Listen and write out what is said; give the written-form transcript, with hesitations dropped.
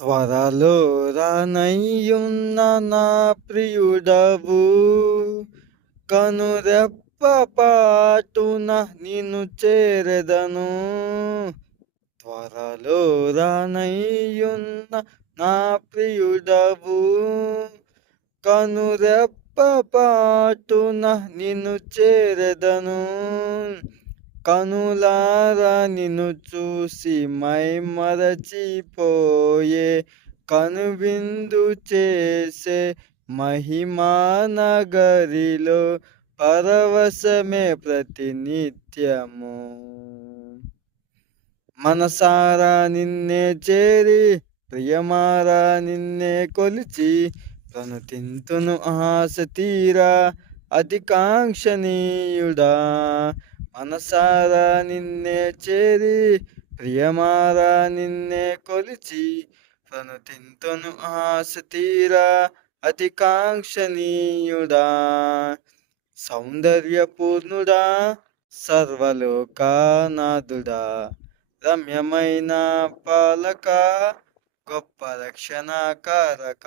త్వరలో రానయ్యున్న నా ప్రియుడవు, కనురెప్ప పాటున నిన్ను చేరెదను. త్వరలో రానయ్యున్న నా ప్రియుడవు, కనురెప్ప పాటున నిన్ను చేరెదను. కనులారా నిన్ను చూసి మైమరచిపోయే, కనువిందు చేసే మహిమా నగరిలో పరవశమే ప్రతినిత్యము. మనసారా నిన్నే చేరి ప్రియమారా నిన్నే కొలిచి, ప్రణుతింతును ఆశ తీరా అతికాంక్షణీయుడా. మనసారా నిన్నే చేరి ప్రియమారా నిన్నే కొలిచి, ప్రణుతింతును ఆశ తీరా అతికాంక్షణీయుడా. సౌందర్యపూర్ణుడా, సర్వలోకానాథుడా, రమ్యమైన పాలక, గొప్ప రక్షణకారక.